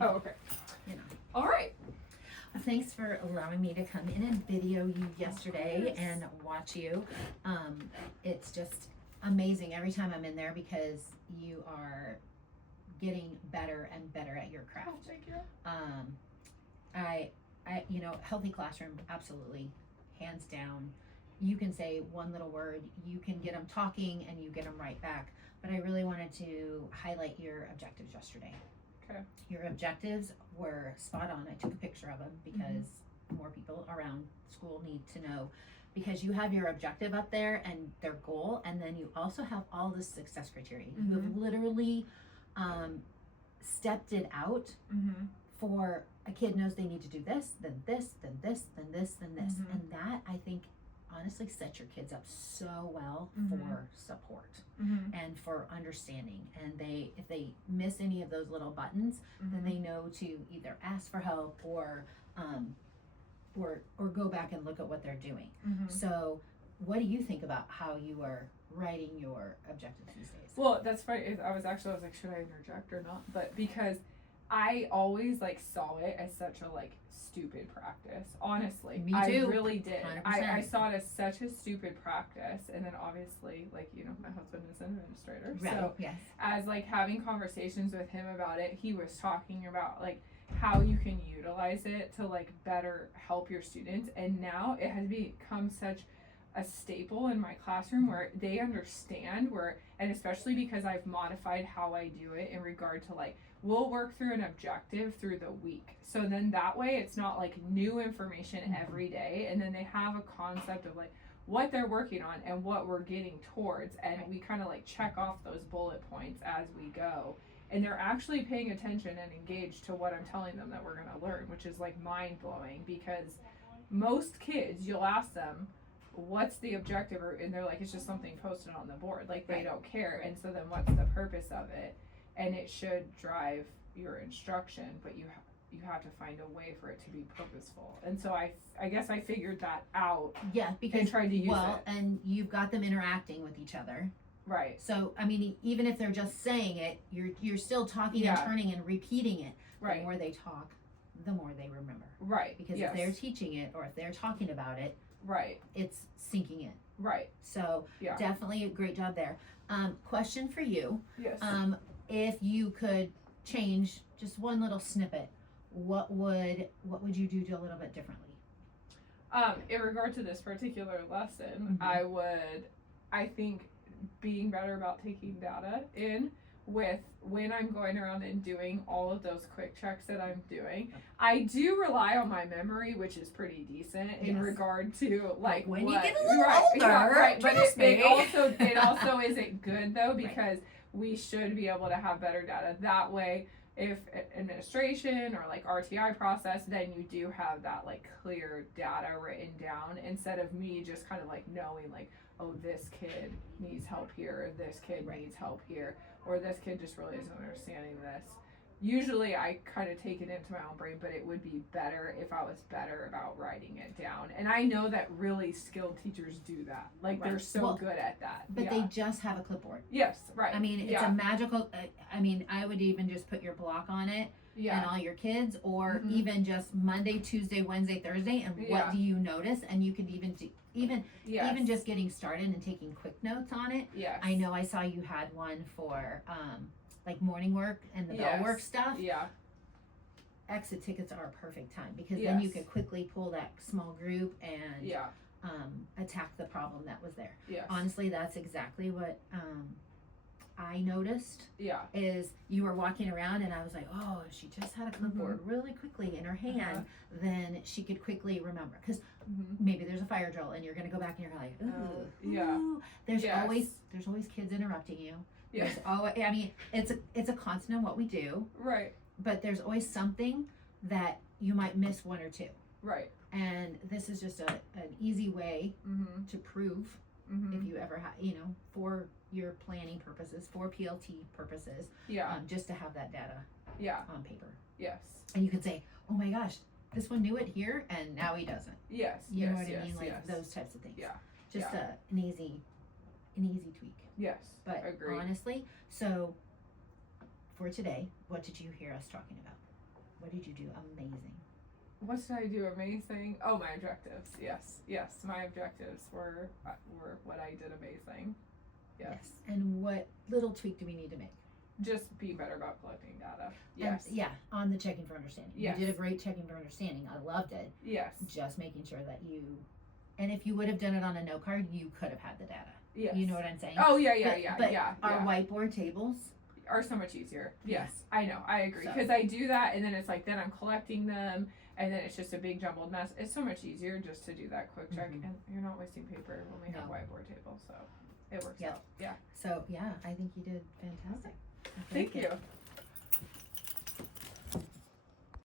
Oh, okay. You know. All right. Thanks for allowing me to come in and video you yesterday and watch you. It's just amazing every time I'm in there because you are getting better and better at your craft. Oh, thank you. I, healthy classroom, absolutely, hands down. You can say one little word, you can get them talking, and you get them right back. But I really wanted to highlight your objectives yesterday. Okay. Your objectives were spot on. I took a picture of them because more people around school need to know. Because you have your objective up there and their goal, and then you also have all the success criteria. You have literally stepped it out for a kid knows they need to do this, then this, then this, then this, then this. And that, I think, honestly sets your kids up so well for support and for understanding. And if they miss any of those little buttons, then they know to either ask for help or go back and look at what they're doing. So what do you think about how you are writing your objectives these days? Well, that's funny. I was like, should I interject or not? But because I always saw it as such a stupid practice. Honestly, Me too. I really did. 100%. I saw it as such a stupid practice, and then obviously, my husband is an administrator, Right. so Yes. as having conversations with him about it, he was talking about how you can utilize it to better help your students, and now it has become such a staple in my classroom where they understand and especially because I've modified how I do it in regard to we'll work through an objective through the week. So then that way it's not new information every day, and then they have a concept of what they're working on and what we're getting towards, and we kind of check off those bullet points as we go. And they're actually paying attention and engaged to what I'm telling them that we're going to learn, which is mind blowing, because most kids, you'll ask them, what's the objective? And they're it's just something posted on the board. They don't care. And so then what's the purpose of it? And it should drive your instruction, but you have to find a way for it to be purposeful. And so I guess I figured that out. Yeah, because and tried to use it. And you've got them interacting with each other. Right. So I mean, even if they're just saying it, you're still talking and turning and repeating it. Right. The more they talk, the more they remember. Right. Because if they're teaching it or if they're talking about it, right, it's sinking in. Right. So definitely a great job there. Question for you. Yes. If you could change just one little snippet, what would you do a little bit differently? In regard to this particular lesson, I think being better about taking data in with when I'm going around and doing all of those quick checks that I'm doing. I do rely on my memory, which is pretty decent in regard to when you get a little older, but it also isn't good though, because we should be able to have better data that way. If administration or RTI process, then you do have that clear data written down, instead of me just kind of knowing oh, this kid needs help here, or this kid needs help here, or this kid just really isn't understanding this. Usually I kind of take it into my own brain, but it would be better if I was better about writing it down. And I know that really skilled teachers do that. They're so good at that. But they just have a clipboard. Yes, right. I mean, it's a magical, I would even just put your block on it and all your kids, or even just Monday, Tuesday, Wednesday, Thursday, and what do you notice? And you could even do, even just getting started and taking quick notes on it. Yes. I know I saw you had one for morning work and the bell work stuff. Yeah. Exit tickets are a perfect time, because then you could quickly pull that small group and attack the problem that was there. Yes. Honestly, that's exactly what I noticed. Yeah. Is you were walking around and I was like, oh, if she just had a clipboard really quickly in her hand, then she could quickly remember. Because maybe there's a fire drill and you're going to go back and you're like, ooh. There's always kids interrupting you. Yeah. I mean, it's a constant in what we do. Right. But there's always something that you might miss one or two. Right. And this is just an easy way to prove, if you ever have, for your planning purposes, for PLT purposes, just to have that data on paper. Yes. And you could say, oh my gosh, this one knew it here and now he doesn't. Yes. You know what I mean? Those types of things. Yeah. Just an easy tweak. Yes. But agreed. Honestly, so for today, what did you hear us talking about? What did you do? Amazing. What did I do amazing? Oh, my objectives. Yes, my objectives were what I did amazing. Yes. And what little tweak do we need to make? Just be better about collecting data. Yes. And, yeah, on the checking for understanding. Yes. You did a great checking for understanding. I loved it. Yes. Just making sure that you, and if you would have done it on a note card, you could have had the data. Yes. You know what I'm saying? Oh, yeah. But our whiteboard tables are so much easier. Yes, I know. I agree. So- Because I do that, and then it's like, then I'm collecting them, and then it's just a big jumbled mess. It's so much easier just to do that quick check, Mhm. and you're not wasting paper when we have No. whiteboard tables, so it works Yep. out. Yeah. So yeah, I think you did fantastic. I Thank liked it. you.